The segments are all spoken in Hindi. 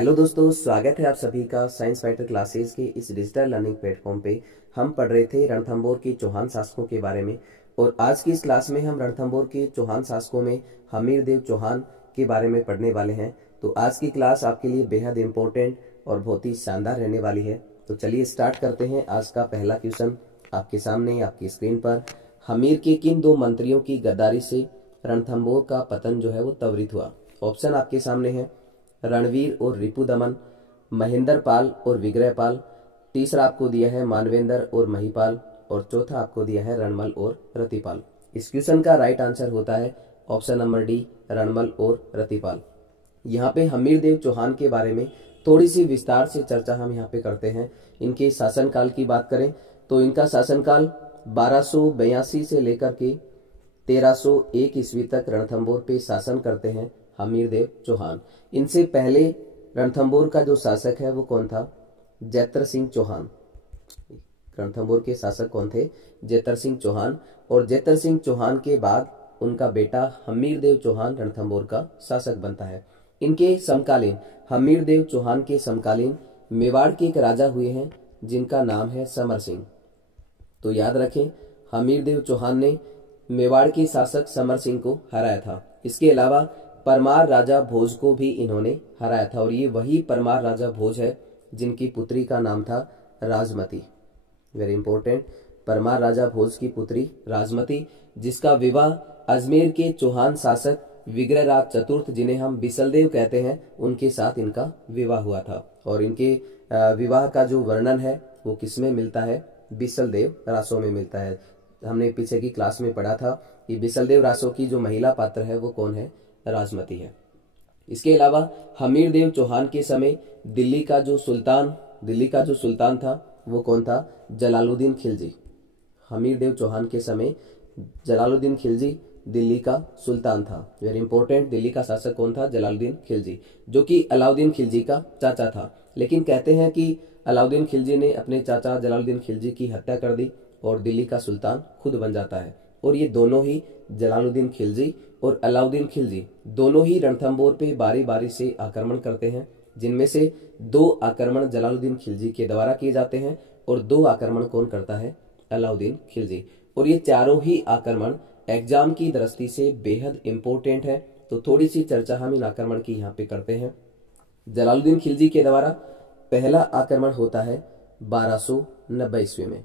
हेलो दोस्तों, स्वागत है आप सभी का साइंस फाइटर क्लासेस के इस डिजिटल लर्निंग प्लेटफॉर्म पे। हम पढ़ रहे थे रणथंभौर के चौहान शासकों के बारे में और आज की इस क्लास में हम रणथंभौर के चौहान शासकों में हमीरदेव चौहान के बारे में पढ़ने वाले हैं। तो आज की क्लास आपके लिए बेहद इंपॉर्टेंट और बहुत ही शानदार रहने वाली है। तो चलिए स्टार्ट करते हैं। आज का पहला क्वेश्चन आपके सामने आपकी स्क्रीन पर। हमीर के किन दो मंत्रियों की गद्दारी से रणथंभौर का पतन जो है वो त्वरित हुआ? ऑप्शन आपके सामने है रणवीर और रिपुदमन, महेंद्र पाल और विग्रहपाल, तीसरा आपको दिया है मानवेंद्र और महिपाल और चौथा आपको दिया है रणमल और रतिपाल। इस क्वेश्चन का राइट आंसर होता है ऑप्शन नंबर डी, रणमल और रतिपाल। यहाँ पे हमीरदेव चौहान के बारे में थोड़ी सी विस्तार से चर्चा हम यहाँ पे करते हैं। इनके शासनकाल की बात करें तो इनका शासनकाल 1282 से लेकर के 1301 ईस्वी तक रणथंभौर पे शासन करते हैं हमीरदेव चौहान। इनसे पहले रणथंभौर का जो शासक है वो कौन था? जैतर सिंह चौहान। रणथंभौर के शासक कौन थे? जैतर सिंह चौहान। और जैतर सिंह चौहान के बाद उनका बेटा हमीरदेव चौहान रणथंभौर का शासक बनता है। इनके समकालीन हमीरदेव चौहान के समकालीन मेवाड़ के एक राजा हुए हैं जिनका नाम है समर सिंह। तो याद रखें, हमीरदेव चौहान ने मेवाड़ के शासक समर सिंह को हराया था। इसके अलावा परमार राजा भोज को भी इन्होंने हराया था और ये वही परमार राजा भोज है जिनकी पुत्री का नाम था राजमती। वेरी इंपॉर्टेंट, परमार राजा भोज की पुत्री राजमती, जिसका विवाह अजमेर के चौहान शासक विग्रहराज चतुर्थ, जिन्हें हम बिसलदेव कहते हैं, उनके साथ इनका विवाह हुआ था। और इनके विवाह का जो वर्णन है वो किसमें मिलता है? बिसलदेव रासों में मिलता है। हमने पीछे की क्लास में पढ़ा था कि बिसलदेव रासों की जो महिला पात्र है वो कौन है? राजमती है। इसके अलावा हमीरदेव चौहान के समय दिल्ली का जो सुल्तान था वो कौन था? जलालुद्दीन खिलजी। हमीरदेव चौहान के समय जलालुद्दीन खिलजी दिल्ली का सुल्तान था। वेरी इंपॉर्टेंट, दिल्ली का शासक कौन था? जलालुद्दीन खिलजी, जो कि अलाउद्दीन खिलजी का चाचा था। लेकिन कहते हैं कि अलाउद्दीन खिलजी ने अपने चाचा जलालुद्दीन खिलजी की हत्या कर दी और दिल्ली का सुल्तान खुद बन जाता है। और ये दोनों ही, जलालुद्दीन खिलजी और अलाउद्दीन खिलजी, दोनों ही रणथंभौर पे बारी बारी से आक्रमण करते हैं, जिनमें से 2 आक्रमण जलालुद्दीन खिलजी के द्वारा किए जाते हैं और 2 आक्रमण कौन करता है? अलाउद्दीन खिलजी। और ये चारों ही आक्रमण एग्जाम की दृष्टि से बेहद इंपॉर्टेंट है। तो थोड़ी सी चर्चा हम इन आक्रमण की यहाँ पे करते हैं। जलालुद्दीन खिलजी के द्वारा पहला आक्रमण होता है 1290 ईस्वी में।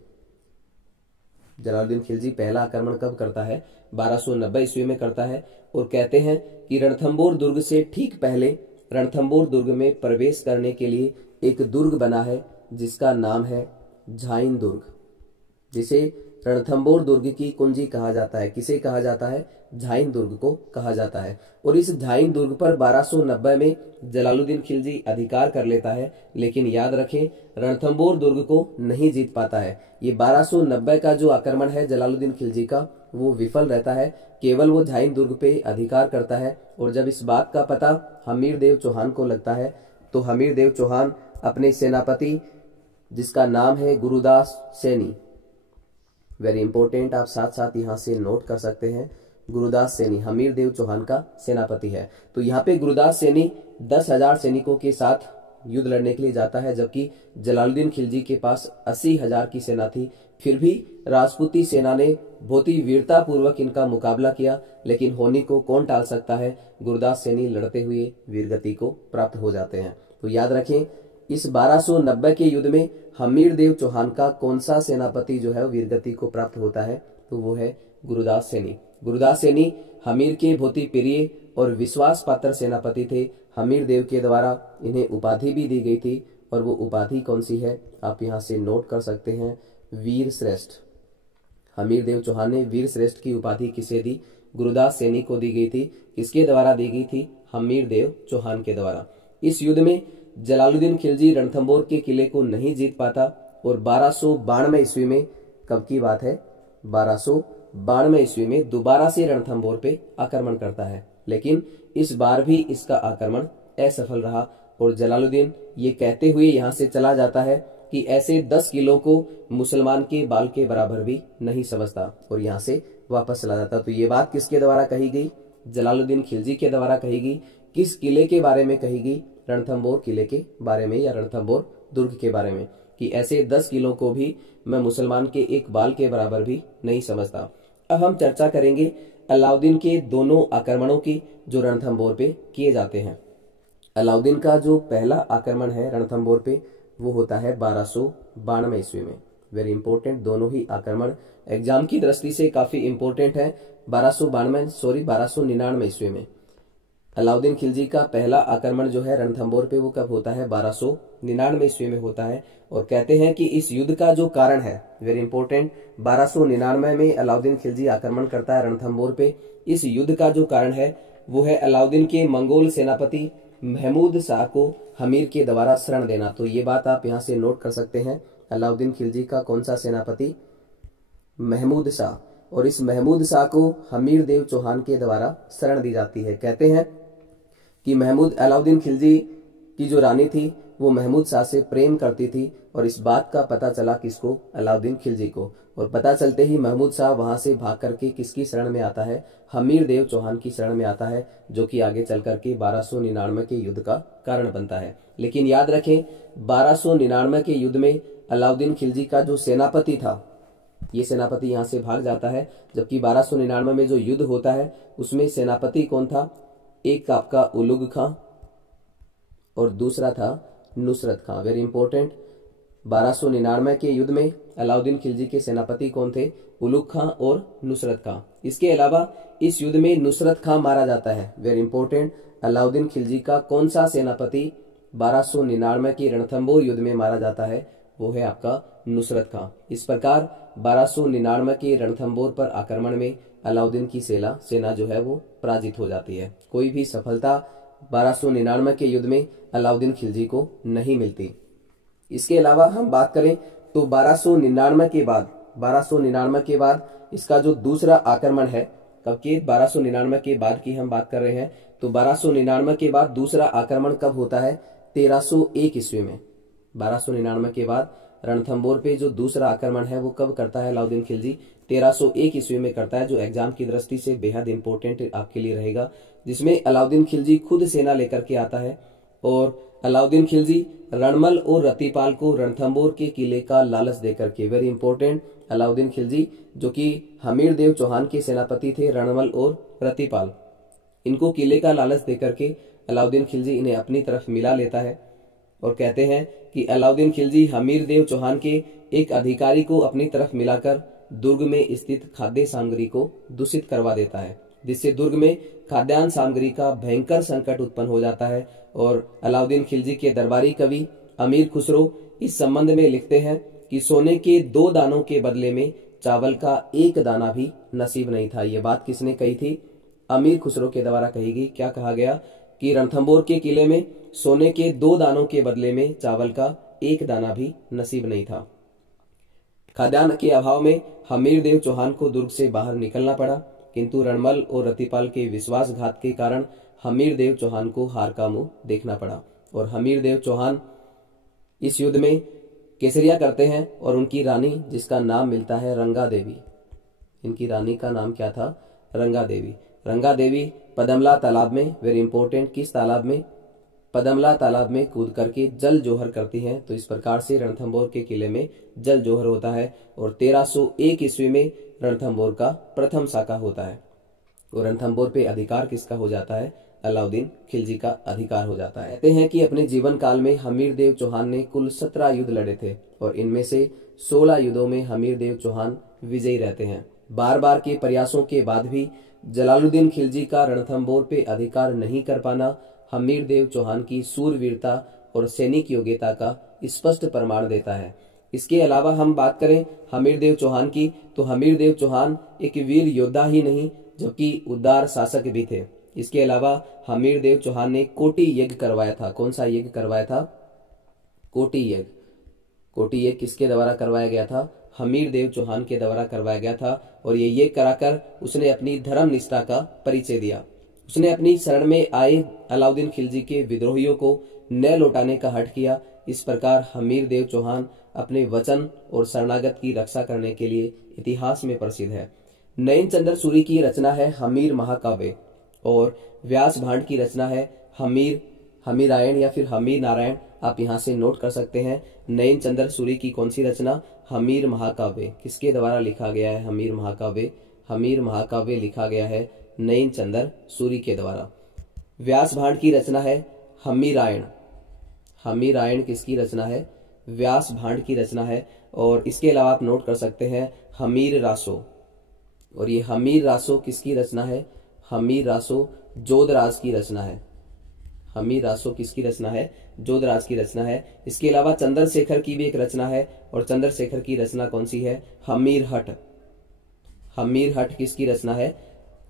जलालुद्दीन खिलजी पहला आक्रमण कब करता है? 1290 ईस्वी में करता है। और कहते हैं कि रणथंभौर दुर्ग से ठीक पहले रणथंभौर दुर्ग में प्रवेश करने के लिए एक दुर्ग बना है जिसका नाम है झाइन दुर्ग, जिसे रणथंभौर दुर्ग की कुंजी कहा जाता है। किसे कहा जाता है? झाइन दुर्ग को कहा जाता है। और इस झाइन दुर्ग पर 1290 में जलालुद्दीन खिलजी अधिकार कर लेता है। लेकिन याद रखें, रणथंभौर दुर्ग को नहीं जीत पाता है। ये 1290 का जो आक्रमण है जलालुद्दीन खिलजी का, वो विफल रहता है। केवल वो झाइन दुर्ग पे अधिकार करता है। और जब इस बात का पता हमीरदेव चौहान को लगता है तो हमीरदेव चौहान अपने सेनापति, जिसका नाम है गुरुदास सैनी, वेरी इंपॉर्टेंट, आप साथ साथ यहाँ से नोट कर सकते हैं, गुरुदास सैनी हमीरदेव चौहान का सेनापति है। तो यहाँ पे गुरुदास सैनी 10,000 सैनिकों के साथ युद्ध लड़ने के लिए जाता है, जबकि जलालुद्दीन खिलजी के पास 80,000 की सेना थी। फिर भी राजपूती सेना ने बहुत ही वीरता पूर्वक इनका मुकाबला किया, लेकिन होनी को कौन टाल सकता है? गुरुदास सैनी लड़ते हुए वीरगति को प्राप्त हो जाते हैं। तो याद रखें, इस 1290 के युद्ध में हमीरदेव चौहान का कौन सा सेनापति जो है वीरगति को प्राप्त होता है? तो वो है गुरुदास सैनी। गुरुदास सैनी हमीर के बहुत ही प्रिय और विश्वास पात्र सेनापति थे। हमीरदेव के द्वारा इन्हें उपाधि भी दी गई थी, और वो उपाधि कौन सी है? आप यहाँ से नोट कर सकते हैं, वीर श्रेष्ठ। हमीरदेव चौहान ने वीर श्रेष्ठ की उपाधि किसे दी? गुरुदास सैनी को दी गई थी। किसके द्वारा दी गई थी? हमीरदेव चौहान के द्वारा। इस युद्ध में जलालुद्दीन खिलजी रणथंभौर के किले को नहीं जीत पाता और 1292 ईस्वी में, कब की बात है? 1292 ईस्वी में दोबारा से रणथंभौर पे आक्रमण करता है। लेकिन इस बार भी इसका आक्रमण असफल रहा और जलालुद्दीन ये कहते हुए यहाँ से चला जाता है कि ऐसे 10 किलों को मुसलमान के बाल के बराबर भी नहीं समझता, और यहाँ से वापस चला जाता। तो ये बात किसके द्वारा कही गई? जलालुद्दीन खिलजी के द्वारा कही गई। किस किले के बारे में कही गई? रणथंभौर किले के बारे में या रणथंभौर दुर्ग के बारे में कि ऐसे 10 किलों को भी मैं मुसलमान के एक बाल के बराबर भी नहीं समझता। अब हम चर्चा करेंगे अलाउद्दीन के दोनों आक्रमणों की जो रणथंभौर पे किए जाते हैं। अलाउद्दीन का जो पहला आक्रमण है रणथंभौर पे वो होता है 1292 ईस्वी में। वेरी इंपॉर्टेंट, दोनों ही आक्रमण एग्जाम की दृष्टि से काफी इंपॉर्टेंट है। 1299 ईस्वी में अलाउद्दीन खिलजी का पहला आक्रमण जो है रणथंभौर पे वो कब होता है? 1299 ईस्वी में होता है। और कहते हैं कि इस युद्ध का जो कारण है, वेरी इंपॉर्टेंट, 1299 में अलाउद्दीन खिलजी आक्रमण करता है रणथंभौर पे। इस युद्ध का जो कारण है वो है अलाउद्दीन के मंगोल सेनापति महमूद शाह को हमीर के द्वारा शरण देना। तो ये बात आप यहाँ से नोट कर सकते हैं। अलाउद्दीन खिलजी का कौन सा सेनापति? महमूद शाह। और इस महमूद शाह को हमीर देव चौहान के द्वारा शरण दी जाती है। कहते हैं कि अलाउद्दीन खिलजी की जो रानी थी वो महमूद शाह से प्रेम करती थी और इस बात का पता चला किसको? अलाउद्दीन खिलजी को। और पता चलते ही महमूद शाह वहां से भाग करके किसकी शरण में आता है? हमीर देव चौहान की शरण में आता है, जो कि आगे चल करके 1299 के युद्ध का कारण बनता है। लेकिन याद रखें 1299 के युद्ध में अलाउद्दीन खिलजी का जो सेनापति था, ये सेनापति यहाँ से भाग जाता है, जबकि 1299 में जो युद्ध होता है उसमें सेनापति कौन था? एक आपका उलुग खां और दूसरा था नुसरत खां। वेरी इंपॉर्टेंट, 1299 के युद्ध में अलाउद्दीन खिलजी के सेनापति कौन थे? उलुग खां और नुसरत खां। इसके अलावा इस युद्ध में नुसरत खां मारा जाता है। वेरी इंपॉर्टेंट, अलाउद्दीन खिलजी का कौन सा सेनापति 1299 के रणथंभौर युद्ध में मारा जाता है? वो है आपका नुसरत खां। इस प्रकार 1299 के रणथंभौर पर आक्रमण में अलाउद्दीन की सेना जो है वो पराजित हो जाती है। कोई भी सफलता 1299 के युद्ध में अलाउद्दीन खिलजी को नहीं मिलती। इसके अलावा हम बात करें तो 1299 के बाद इसका जो दूसरा आक्रमण है, कब के? 1299 के बाद की हम बात कर रहे हैं। तो 1299 के बाद दूसरा आक्रमण कब होता है? 1301 ईस्वी में। 1299 के बाद रणथंभौर पे जो दूसरा आक्रमण है वो कब करता है अलाउद्दीन खिलजी? 1301 ईस्वी में करता है, जो एग्जाम की दृष्टि से बेहद इंपॉर्टेंट आपके लिए रहेगा, जिसमें अलाउद्दीन खिलजी खुद सेना लेकर के आता है और अलाउद्दीन खिलजी रणमल और रतिपाल को रणथंभौर के किले का लालच देकर के, वेरी इंपॉर्टेंट, अलाउद्दीन खिलजी जो कि हमीर देव चौहान के सेनापति थे, रणमल और रतिपाल, इनको किले का लालच देकर के अलाउद्दीन खिलजी इन्हें अपनी तरफ मिला लेता है। और कहते हैं कि अलाउद्दीन खिलजी हमीर देव चौहान के एक अधिकारी को अपनी तरफ मिलाकर दुर्ग में स्थित खाद्य सामग्री को दूषित करवा देता है, जिससे दुर्ग में खाद्यान्न सामग्री का भयंकर संकट उत्पन्न हो जाता है। और अलाउद्दीन खिलजी के दरबारी कवि अमीर खुसरो इस संबंध में लिखते हैं कि सोने के 2 दानों के बदले में चावल का 1 दाना भी नसीब नहीं था। ये बात किसने कही थी? अमीर खुसरो के द्वारा कही गई। क्या कहा गया कि रणथंभौर के किले में सोने के 2 दानों के बदले में चावल का 1 दाना भी नसीब नहीं था। खाद्यान्न के अभाव में हमीर देव चौहान को दुर्ग से बाहर निकलना पड़ा, किंतु रणमल और रतिपाल के विश्वासघात के कारण हमीर देव चौहान को हार का मुंह देखना पड़ा और हमीर देव चौहान इस युद्ध में केसरिया करते हैं और उनकी रानी, जिसका नाम मिलता है रंगा देवी, इनकी रानी का नाम क्या था? रंगा देवी। रंगा देवी पदमला तालाब में, वेरी इंपॉर्टेंट, किस तालाब में? पदमला तालाब में कूद करके जल जोहर करती हैं। तो इस प्रकार से रणथंभौर के किले में जल जोहर होता है और 1301 ईस्वी में रणथंभौर का प्रथम साका होता है और रणथंभौर पे अधिकार किसका हो जाता है? अलाउद्दीन खिलजी का अधिकार हो जाता है। कहते हैं कि अपने जीवन काल में हमीर देव चौहान ने कुल 17 युद्ध लड़े थे और इनमें से 16 युद्धों में हमीर देव चौहान विजयी रहते हैं। बार बार के प्रयासों के बाद भी जलालुद्दीन खिलजी का रणथंभौर पे अधिकार नहीं कर पाना हमीर देव चौहान की सूरवीरता और सैनिक योग्यता का स्पष्ट प्रमाण देता है। इसके अलावा हम बात करें हमीर देव चौहान की, तो हमीर देव चौहान एक वीर योद्धा ही नहीं जबकि उदार शासक भी थे। इसके अलावा हमीर देव चौहान ने कोटि यज्ञ करवाया था। कौन सा यज्ञ करवाया था? कोटि यज्ञ। कोटि यज्ञ किसके द्वारा करवाया गया था? हमीर देव चौहान के द्वारा करवाया गया था और ये यज्ञ कराकर उसने अपनी धर्म निष्ठा का परिचय दिया। उसने अपनी शरण में आए अलाउद्दीन खिलजी के विद्रोहियों को न लौटाने का हठ किया। इस प्रकार हमीर देव चौहान अपने वचन और शरणागत की रक्षा करने के लिए इतिहास में प्रसिद्ध है। नयन चंद्र सूरी की रचना है हमीर महाकाव्य और व्यास भांड की रचना है हमीरायण या फिर हमीर नारायण आप यहाँ से नोट कर सकते हैं। नयन चंद्र सूरी की कौन सी रचना? हमीर महाकाव्य। किसके द्वारा लिखा गया है हमीर महाकाव्य? हमीर महाकाव्य लिखा गया है नयन चंद्र सूरी के द्वारा। व्यास भांड की रचना है हमीरायण। हमीरायण किसकी रचना है? व्यास भांड की रचना है। और इसके अलावा आप नोट कर सकते हैं हमीर रासो। और ये हमीर रासो किसकी रचना है? हमीर रासो जोधराज की रचना है। हमीर रासो किसकी रचना है? जोधराज की रचना है। इसके अलावा चंद्रशेखर की भी एक रचना है, और चंद्रशेखर की रचना कौन सी है? हमीर हट। हमीर हट किसकी रचना है?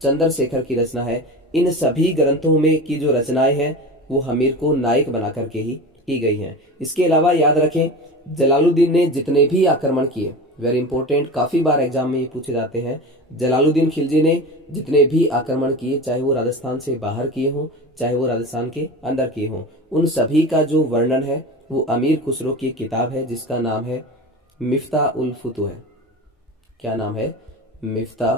चंद्रशेखर की रचना है। इन सभी ग्रंथों में की जो रचनाएं हैं वो हमीर को नायक बना करके ही की गई हैं। इसके अलावा याद रखें, जलालुद्दीन ने जितने भी आक्रमण किए, वेरी इंपॉर्टेंट, काफी बार एग्जाम में ये पूछे जाते हैं, जलालुद्दीन खिलजी ने जितने भी आक्रमण किए, चाहे वो राजस्थान से बाहर किए हों चाहे वो राजस्थान के अंदर किए हों, उन सभी का जो वर्णन है वो अमीर खुसरो की किताब है जिसका नाम है मिफ्ता उल फुतूह है। क्या नाम है? मिफ्ता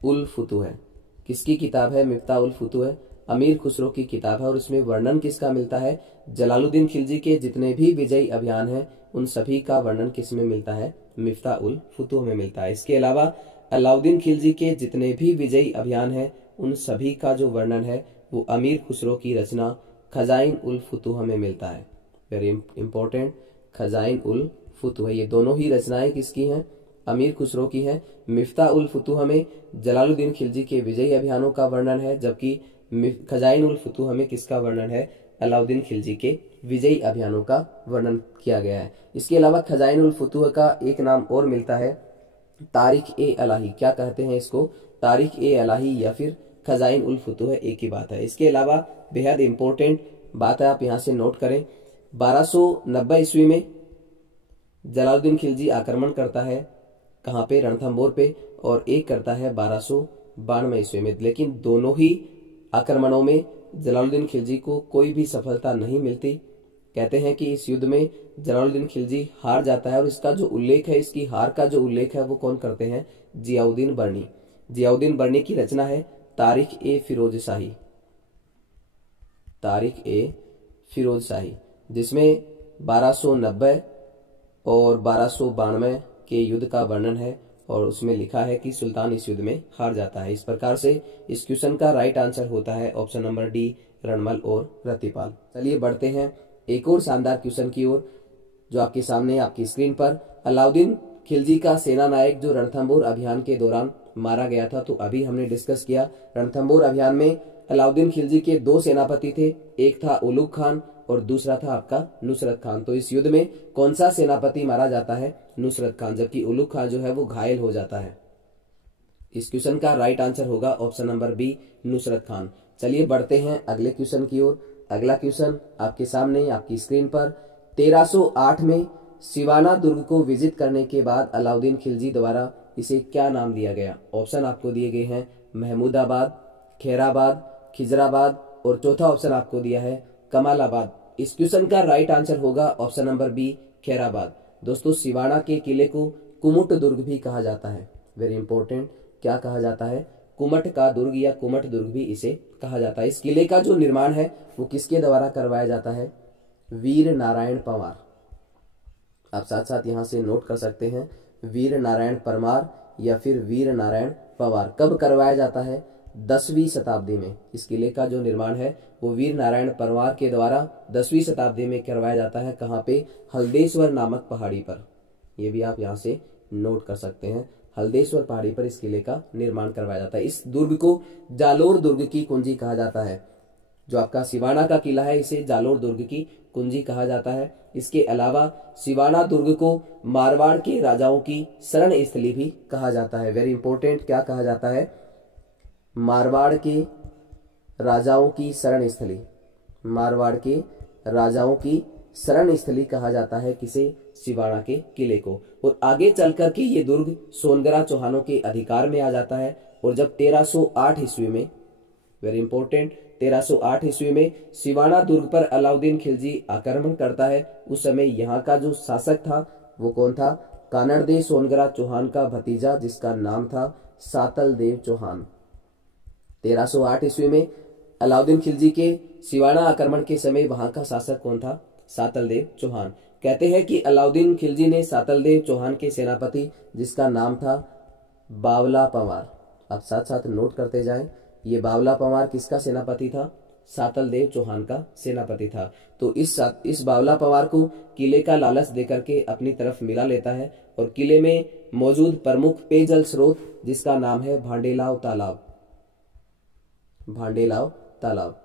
उल फुतूह है। किसकी किताब है? मिफ्ता उल फुतूह है, अमीर खुसरो की किताब है। और उसमें वर्णन किसका मिलता है? जलालुद्दीन खिलजी के जितने भी विजयी अभियान हैं उन सभी का वर्णन किस में मिलता है? मिफ्ता उल फुतूह में मिलता है। इसके अलावा अलाउद्दीन खिलजी के जितने भी विजयी अभियान हैं उन सभी का जो वर्णन है वो अमीर खुसरो की रचना खजाइन उल फुतूह में मिलता है। वेरी इंपॉर्टेंट, खजाइन उल फुतूह। ये दोनों ही रचनाएं किसकी हैं? अमीर खुसरो की हैं। मिफ्ता उल फुतूह में जलालुद्दीन खिलजी के विजयी अभियानों का वर्णन है, जबकि खजाइन उल फुतूह में किसका वर्णन है? अलाउद्दीन खिलजी के विजयी अभियानों का वर्णन किया गया है। इसके अलावा खजाइन उल फुतूह का एक नाम और मिलता है तारीख ए अलाही। क्या कहते हैं इसको? तारीख ए अलाही या फिर खजाइन उल फुतूह, एक ही बात है। इसके अलावा बेहद इंपॉर्टेंट बात है, आप यहाँ से नोट करें, 1290 ईस्वी में जलालुद्दीन खिलजी आक्रमण करता है, कहाँ पे? रणथंभौर पे। और एक करता है 1292 ईस्वी में। लेकिन दोनों ही आक्रमणों में जलालुद्दीन खिलजी को कोई भी सफलता नहीं मिलती। कहते हैं कि इस युद्ध में जलालुद्दीन खिलजी हार जाता है। और इसका जो उल्लेख है, इसकी हार का जो उल्लेख है वो कौन करते हैं? जियाउद्दीन बर्नी। जियाउद्दीन बर्नी की रचना है तारीख ए फिरोज शाही। तारीख ए फिरोज शाही, जिसमें 1290 और 1292 के युद्ध का वर्णन है। और उसमें लिखा है कि सुल्तान इस युद्ध में हार जाता है। इस प्रकार से इस क्वेश्चन का राइट आंसर होता है ऑप्शन नंबर डी, रणमल और रतिपाल। चलिए बढ़ते हैं एक और शानदार क्वेश्चन की ओर, जो आपके सामने आपकी स्क्रीन पर। अलाउद्दीन खिलजी का सेना नायक जो रणथंभौर अभियान के दौरान मारा गया था, तो अभी हमने डिस्कस किया रणथंभौर अभियान में अलाउद्दीन खिलजी के दो सेनापति थे, एक था उलुग खान और दूसरा था आपका नुसरत खान। तो इस युद्ध में कौन सा सेनापति मारा जाता है? नुसरत खान, जबकि उलुग खान जो है वो घायल हो जाता है। इस क्वेश्चन का राइट आंसर होगा option number B, Nusrat Khan. चलिए बढ़ते हैं अगले क्वेश्चन की ओर। अगला क्वेश्चन आपके सामने आपकी स्क्रीन पर। 1308 में सिवाना दुर्ग को विजिट करने के बाद अलाउद्दीन खिलजी द्वारा इसे क्या नाम दिया गया? ऑप्शन आपको दिए गए हैं महमूदाबाद, खैराबाद, खिजराबाद और चौथा ऑप्शन आपको दिया है कमालाबाद। इस क्वेश्चन का राइट आंसर होगा ऑप्शन नंबर बी, खैराबाद। दोस्तों, सिवाना के किले को कुमुट दुर्ग भी कहा जाता है। वेरी इंपॉर्टेंट, क्या कहा जाता है? कुमट का दुर्ग या कुमट दुर्ग भी इसे कहा जाता है। इस किले का जो निर्माण है वो किसके द्वारा करवाया जाता है? वीर नारायण पंवार। आप साथ साथ यहाँ से नोट कर सकते हैं, वीर नारायण परमार या फिर वीर नारायण पंवार। कब करवाया जाता है? 10वीं शताब्दी में। इस किले का जो निर्माण है वो वीर नारायण परमार के द्वारा 10वीं शताब्दी में करवाया जाता है। कहाँ पे? हल्देश्वर नामक पहाड़ी पर। ये भी आप यहाँ से नोट कर सकते हैं, हल्देश्वर पहाड़ी पर इस किले का निर्माण करवाया जाता है। इस दुर्ग को जालोर दुर्ग की कुंजी कहा जाता है। जो आपका सिवाना का किला है इसे जालोर दुर्ग की कुंजी कहा जाता है। इसके अलावा सिवाना दुर्ग को मारवाड़ के राजाओं की शरण स्थली भी कहा जाता है। वेरी इंपॉर्टेंट, क्या कहा जाता है? मारवाड़ के राजाओं की शरण स्थली। मारवाड़ के राजाओं की शरण स्थली कहा जाता है किसे? सिवाना के किले को। और आगे चल करके ये दुर्ग सोनगरा चौहानों के अधिकार में आ जाता है। और जब 1308 ईस्वी में, वेरी इंपॉर्टेंट, 1308 ईस्वी में सिवाना दुर्ग पर अलाउद्दीन खिलजी आक्रमण करता है, उस समय यहाँ का जो शासक था वो कौन था? कानड़देव सोनगरा चौहान का भतीजा, जिसका नाम था सातल देव चौहान। 1308 ईस्वी में अलाउद्दीन खिलजी के सिवाना आक्रमण के समय वहां का शासक कौन था? सातलदेव चौहान। कहते हैं कि अलाउद्दीन खिलजी ने सातलदेव चौहान के सेनापति जिसका नाम था बावला पंवार, आप साथ साथ नोट करते जाएं, ये बावला पंवार किसका सेनापति था? सातलदेव चौहान का सेनापति था। तो इस बावला पंवार को किले का लालच देकर के अपनी तरफ मिला लेता है और किले में मौजूद प्रमुख पेयजल स्रोत जिसका नाम है भांडेलाव तालाब, भांडेलाव तालाब,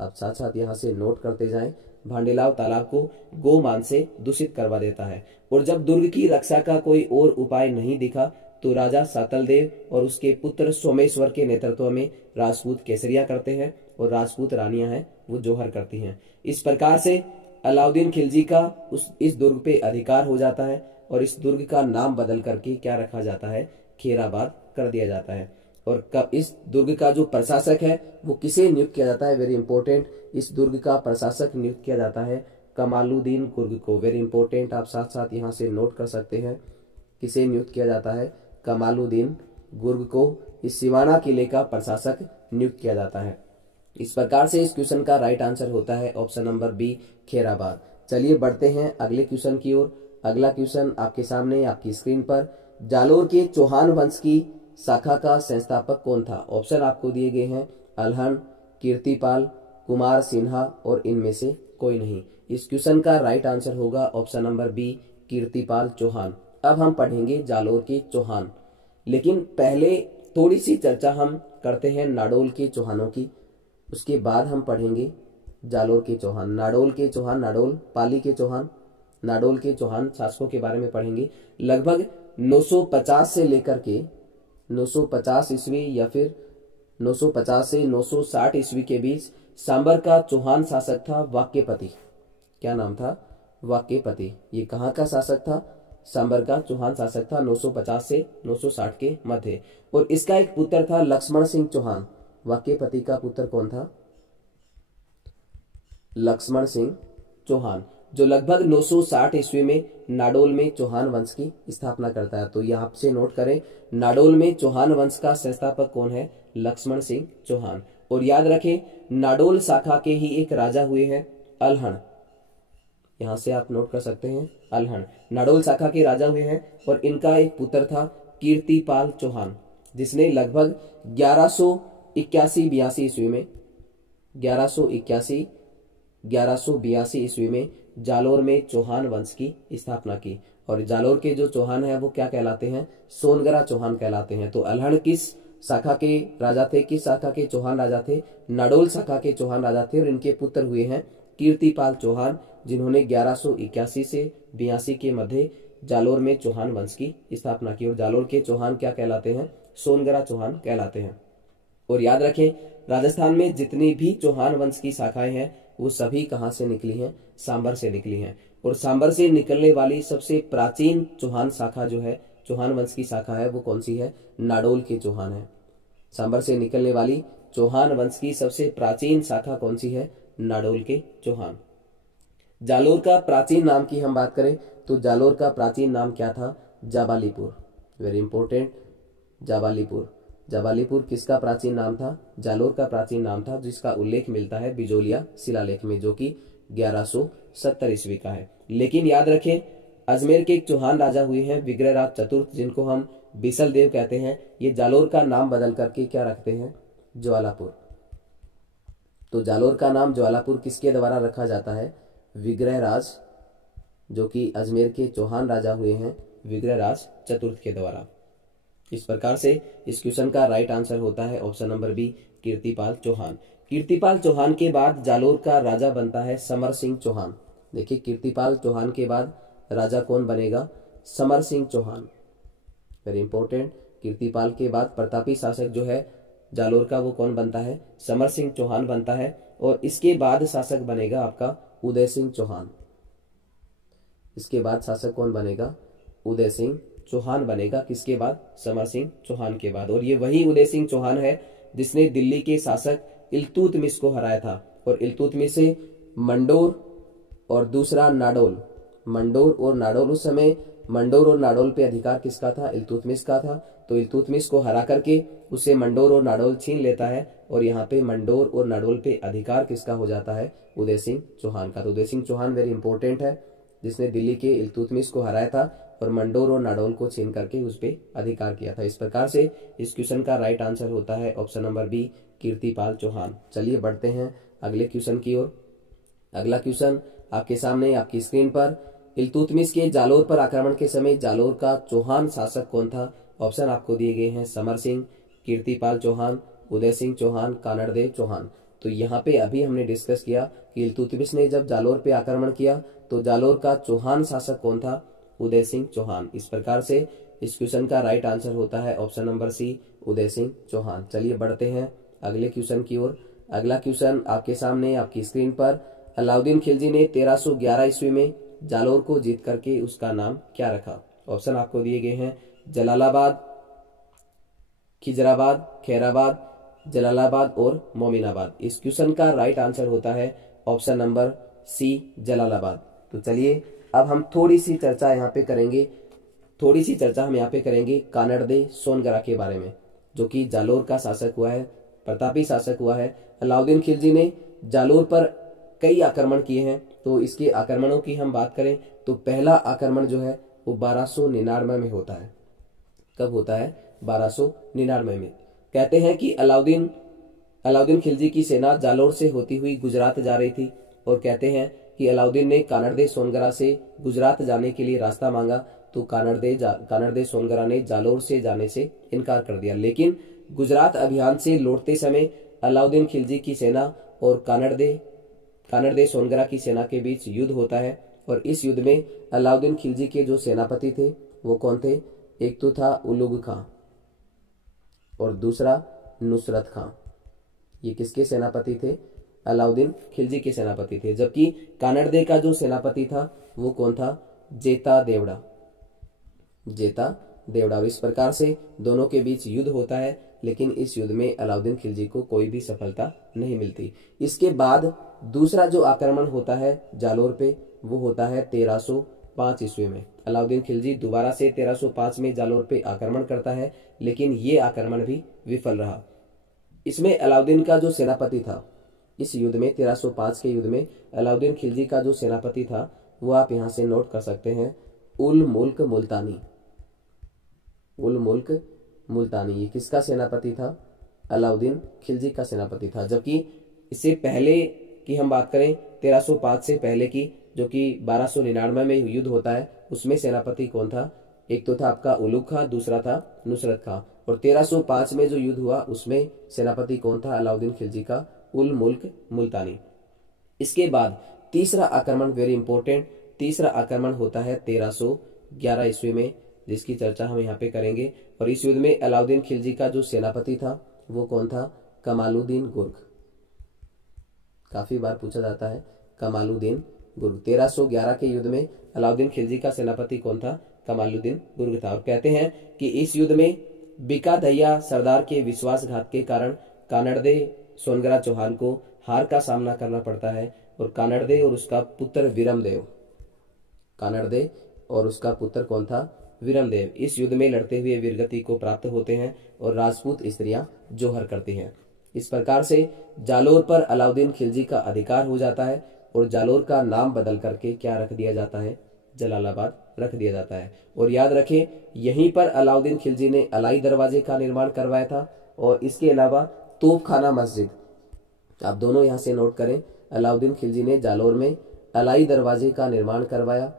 आप साथ साथ यहाँ से नोट करते जाएं, भांडेलाव तालाब को गोमान से दूषित करवा देता है। और जब दुर्ग की रक्षा का कोई और उपाय नहीं दिखा तो राजा सातलदेव और उसके पुत्र सोमेश्वर के नेतृत्व में राजपूत केसरिया करते हैं और राजपूत रानियां हैं वो जोहर करती हैं। इस प्रकार से अलाउद्दीन खिलजी का इस दुर्ग पे अधिकार हो जाता है और इस दुर्ग का नाम बदल करके क्या रखा जाता है? खैराबाद कर दिया जाता है। और इस दुर्ग का जो प्रशासक है वो किसे नियुक्त किया जाता है? वेरी इंपॉर्टेंट, इस दुर्ग का प्रशासक नियुक्त किया जाता है कमालुद्दीन गुर्ग को। वेरी इंपॉर्टेंट, आप साथ साथ यहाँ से नोट कर सकते हैं, किसे नियुक्त किया जाता है? कमालुद्दीन गुर्ग को इस सिवाना किले का प्रशासक नियुक्त किया जाता है। इस प्रकार से इस क्वेश्चन का राइट आंसर होता है ऑप्शन नंबर बी, खैराबाद। चलिए बढ़ते हैं अगले क्वेश्चन की ओर। अगला क्वेश्चन आपके सामने आपकी स्क्रीन पर, जालोर के चौहान वंश की शाखा का संस्थापक कौन था? ऑप्शन आपको दिए गए हैं अलहन, कीर्तिपाल, कुमार सिन्हा और इनमें से कोई नहीं। इस क्वेश्चन का राइट आंसर होगा option number B, Kirtipal Chauhan. अब हम पढ़ेंगे जालोर के चौहान, लेकिन पहले थोड़ी सी चर्चा हम करते हैं नाडोल के चौहानों की, उसके बाद हम पढ़ेंगे जालोर के चौहान। नाडोल के चौहान, नाडोल पाली के चौहान, नाडोल के चौहान शासकों के बारे में पढ़ेंगे। लगभग 950 से लेकर के 950 ईस्वी या फिर 950 से 960 ईस्वी के बीच सांबर का चौहान शासक था वाक्यपति। क्या नाम था? वाक्यपति। ये कहाँ का शासक था? सांबर का चौहान शासक था 950 से 960 के मध्य। और इसका एक पुत्र था लक्ष्मण सिंह चौहान। वाक्यपति का पुत्र कौन था? लक्ष्मण सिंह चौहान, जो लगभग 960 ईस्वी में नाडोल में चौहान वंश की स्थापना करता है। तो यहाँ से नोट करें, नाडोल में चौहान वंश का संस्थापक कौन है? लक्ष्मण सिंह चौहान। और याद रखें, नाडोल शाखा के ही एक राजा हुए हैं अलहन। यहां से आप नोट कर सकते हैं, अलहन नाडोल शाखा के राजा हुए हैं और इनका एक पुत्र था कीर्तिपाल चौहान, जिसने लगभग 1181-82 ईस्वी में 1182 ईस्वी में जालोर में चौहान वंश की स्थापना की। और जालोर के जो चौहान है वो क्या कहलाते हैं? सोनगरा चौहान कहलाते हैं। तो अलहन किस शाखा के राजा थे? किस शाखा के चौहान राजा थे? नाडोल शाखा के चौहान राजा थे। और इनके पुत्र हुए हैं कीर्तिपाल चौहान, जिन्होंने 1181 से 82 के मध्य जालोर में चौहान वंश की स्थापना की। और जालोर के चौहान क्या कहलाते हैं? सोनगरा चौहान कहलाते हैं। और याद रखें, राजस्थान में जितनी भी चौहान वंश की शाखाएं हैं वो सभी कहां से निकली हैं? सांबर से निकली हैं। और सांबर से निकलने वाली सबसे प्राचीन चौहान शाखा जो है, चौहान वंश की शाखा है, वो कौन सी है? नाडोल के चौहान है। सांबर से निकलने वाली चौहान वंश की सबसे प्राचीन शाखा कौन सी है? नाडोल के चौहान। जालोर का प्राचीन नाम की हम बात करें तो जालोर का प्राचीन नाम क्या था? जाबालीपुर। Very important, Jabalipur. जाबालीपुर किसका प्राचीन नाम था? जालोर का प्राचीन नाम था, जिसका उल्लेख मिलता है बिजोलिया शिलालेख में, जो कि 1170 ईस्वी का है। लेकिन याद रखें, अजमेर के एक चौहान राजा हुए हैं विग्रहराज चतुर्थ, जिनको हम बिसल देव कहते हैं। ये जालोर का नाम बदल करके क्या रखते हैं? ज्वालापुर। तो जालोर का नाम ज्वालापुर किसके द्वारा रखा जाता है? विग्रहराज, जो कि अजमेर के चौहान राजा हुए हैं विग्रहराज चतुर्थ के द्वारा। इस प्रकार से इस क्वेश्चन का राइट आंसर होता है option number B, Kirtipal Chauhan. Kirtipal Chauhan के बाद जालोर का राजा बनता है समर सिंह चौहान। देखिए, कीर्तिपाल चौहान के बाद राजा कौन बनेगा? समर सिंह चौहान। वेरी इंपॉर्टेंट, कीर्तिपाल के बाद प्रतापी शासक जो है जालोर का, वो कौन बनता है? समर सिंह चौहान बनता है। और इसके बाद शासक बनेगा आपका उदय सिंह चौहान। इसके बाद शासक कौन बनेगा? उदय सिंह चौहान बनेगा। किसके बाद? समर सिंह चौहान के बाद। और ये वही उदय सिंह चौहान है जिसने दिल्ली के शासक इल्तुतमिश को हराया था। और इल्तुतमिश से मंडोर और दूसरा नाडोल, मंडोर और नाडोल, उस समय मंडोर और नाडोल पे अधिकार किसका था? इल्तुतमिश का था। तो इल्तुतमिश को हरा करके उसे मंडोर और नाडोल छीन लेता है और यहाँ पे मंडोर और नाडोल पे अधिकार किसका हो जाता है? उदय सिंह चौहान का। तो उदय सिंह चौहान वेरी इंपॉर्टेंट है, जिसने दिल्ली के इल्तुतमिश को हराया था और मंडोर और नाडोल को छीन करके उस पर अधिकार किया था। इस प्रकार से इस क्वेश्चन का राइट आंसर होता है option number B, Kirtipal Chauhan. चलिए बढ़ते हैं अगले क्वेश्चन की ओर। अगला क्वेश्चन आपके सामने आपकी स्क्रीन पर, इल्तुतमिश के जालोर पर आक्रमण के समय जालोर का चौहान शासक कौन था? ऑप्शन आपको दिए गए हैं समर सिंह, कीर्तिपाल चौहान, उदय सिंह चौहान, कानड़देव चौहान। तो यहाँ पे अभी हमने डिस्कस किया कि इल्तुतमिश ने जब जालोर पे आक्रमण किया तो जालोर का चौहान शासक कौन था? उदय सिंह चौहान। इस प्रकार से इस क्वेश्चन का राइट आंसर होता है option number C, Uday Singh Chauhan. चलिए बढ़ते हैं अगले क्वेश्चन की ओर। अगला क्वेश्चन आपके सामने आपकी स्क्रीन पर, अलाउद्दीन खिलजी ने 1311 ईस्वी में जालोर को जीत करके उसका नाम क्या रखा? ऑप्शन आपको दिए गए हैं जलालाबाद, खिजराबाद, खैराबाद, जलालाबाद और मोमिनाबाद। इस क्वेश्चन का राइट आंसर होता है ऑप्शन नंबर सी, जलालाबाद। तो चलिए अब हम थोड़ी सी चर्चा यहाँ पे करेंगे कानड़दे सोनगरा के बारे में, जो कि जालोर का शासक हुआ है, प्रतापी शासक हुआ है। अलाउद्दीन खिलजी ने जालोर पर कई आक्रमण किए हैं। तो इसके आक्रमणों की हम बात करें तो पहला आक्रमण जो है वो 1299 में होता है। कब होता है? 1299 में। कहते हैं कि अलाउद्दीन खिलजी की सेना जालोर से होती हुई गुजरात जा रही थी और कहते हैं कि अलाउद्दीन ने कानड़दे सोनगरा से गुजरात जाने के लिए रास्ता मांगा तो कानड़दे सोनगरा ने जालोर से जाने से इनकार कर दिया। लेकिन गुजरात अभियान से लौटते समय अलाउद्दीन खिलजी की सेना और कानड़दे सोनगरा की सेना के बीच युद्ध होता है और इस युद्ध में अलाउद्दीन खिलजी के जो सेनापति थे वो कौन थे? एक तो था उलुग खां और दूसरा नुसरत खां। ये किसके सेनापति थे? अलाउद्दीन खिलजी के सेनापति थे। जबकि कानड़दे का जो सेनापति था वो कौन था? जेता देवड़ा। और इस प्रकार से दोनों के बीच युद्ध होता है, लेकिन इस युद्ध में अलाउद्दीन खिलजी को कोई भी सफलता नहीं मिलती। इसके बाद दूसरा जो आक्रमण होता है जालोर पे वो होता है 1305 ईस्वी में। अलाउद्दीन खिलजी दोबारा से 1305 में जालोर पे आक्रमण करता है, लेकिन ये आक्रमण भी विफल रहा। इसमें अलाउद्दीन का जो सेनापति था, इस युद्ध में 1305 के युद्ध में अलाउद्दीन खिलजी का जो सेनापति था वो आप यहाँ से नोट कर सकते हैं, उल मुल्क मुल्तानी। ये किसका सेनापति था? अलाउद्दीन खिलजी का सेनापति था। जबकि इससे पहले की हम बात करें 1305 से पहले की, जो कि 1299 में युद्ध होता है, उसमें सेनापति कौन था? एक तो था आपका उलुग खां, दूसरा था नुसरत खां। और 1305 में जो युद्ध हुआ उसमें सेनापति कौन था? अलाउद्दीन खिलजी का उल मुल्क मुल्तानी। इसके बाद तीसरा आक्रमण, वेरी इंपॉर्टेंट, तीसरा आक्रमण होता है 1311 ईस्वी में, जिसकी चर्चा हम यहाँ पे करेंगे। और इस युद्ध में अलाउद्दीन खिलजी का जो सेनापति था वो कौन था? कमालुद्दीन गुर्ग। काफी बार पूछा जाता है कमालुद्दीन गुर्ग। 1311 के युद्ध में अलाउद्दीन खिलजी का सेनापति कौन था? कमालुद्दीन गुर्ग था। और कहते हैं कि इस युद्ध में बीका दहिया सरदार के विश्वासघात के कारण कानड़दे सोनगरा चौहान को हार का सामना करना पड़ता है और कानड़दे और उसका पुत्र कौन था? विरमदेव इस युद्ध में लड़ते हुए वीरगति को प्राप्त होते हैं और राजपूत स्त्रियां जोहर करती हैं। इस प्रकार से जालोर पर अलाउद्दीन खिलजी का अधिकार हो जाता है और जालोर का नाम बदल करके क्या रख दिया जाता है? जलालाबाद रख दिया जाता है। और याद रखें, यहीं पर अलाउद्दीन खिलजी ने अलाई दरवाजे का निर्माण करवाया था और इसके अलावा तोपखाना मस्जिद, आप दोनों यहाँ से नोट करें, अलाउद्दीन खिलजी ने जालोर में अलाई दरवाजे का निर्माण करवाया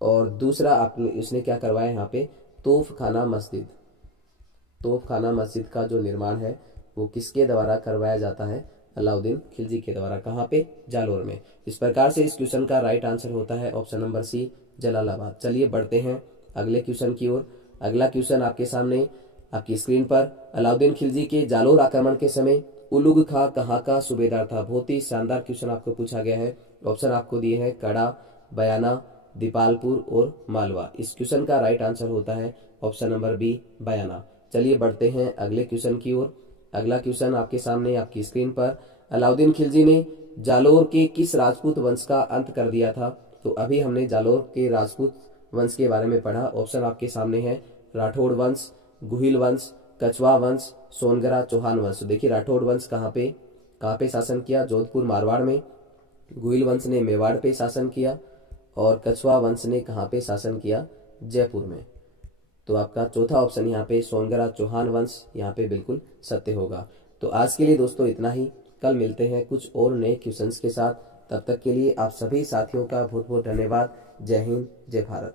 और दूसरा इसने क्या करवाया यहाँ पे? तोपखाना मस्जिद का जो निर्माण है वो किसके द्वारा करवाया जाता है? अलाउद्दीन खिलजी के द्वारा। कहाँ पे? जालोर में। इस प्रकार से इस क्वेश्चन का राइट आंसर होता है ऑप्शन नंबर सी, जलालाबाद। चलिए बढ़ते हैं अगले क्वेश्चन की ओर। अगला क्वेश्चन आपके सामने आपकी स्क्रीन पर, अलाउद्दीन खिलजी के जालोर आक्रमण के समय उलुग खां कहाँ का सूबेदार था? बहुत ही शानदार क्वेश्चन आपको पूछा गया है। ऑप्शन आपको दिए हैं कड़ा, बयाना, दीपालपुर और मालवा। इस क्वेश्चन का राइट आंसर होता है ऑप्शन नंबर बी, बयाना। चलिए बढ़ते हैं अगले क्वेश्चन की ओर। अगला क्वेश्चन आपके सामने आपकी स्क्रीन पर, अलाउद्दीन खिलजी ने जालोर के किस राजपूत वंश का अंत कर दिया था? तो अभी हमने जालोर के राजपूत वंश के बारे में पढ़ा। ऑप्शन आपके सामने है राठौड़ वंश, गुहिल वंश, कछवा वंश, सोनगरा चौहान वंश। देखिए राठौड़ वंश कहाँ पे शासन किया? जोधपुर मारवाड़ में। गुहिल वंश ने मेवाड़ पे शासन किया और कछवा वंश ने कहाँ पे शासन किया? जयपुर में। तो आपका चौथा ऑप्शन यहाँ पे सोनगरा चौहान वंश यहाँ पे बिल्कुल सत्य होगा। तो आज के लिए दोस्तों इतना ही। कल मिलते हैं कुछ और नए क्वेश्चंस के साथ। तब तक के लिए आप सभी साथियों का बहुत बहुत धन्यवाद। जय हिंद, जय भारत।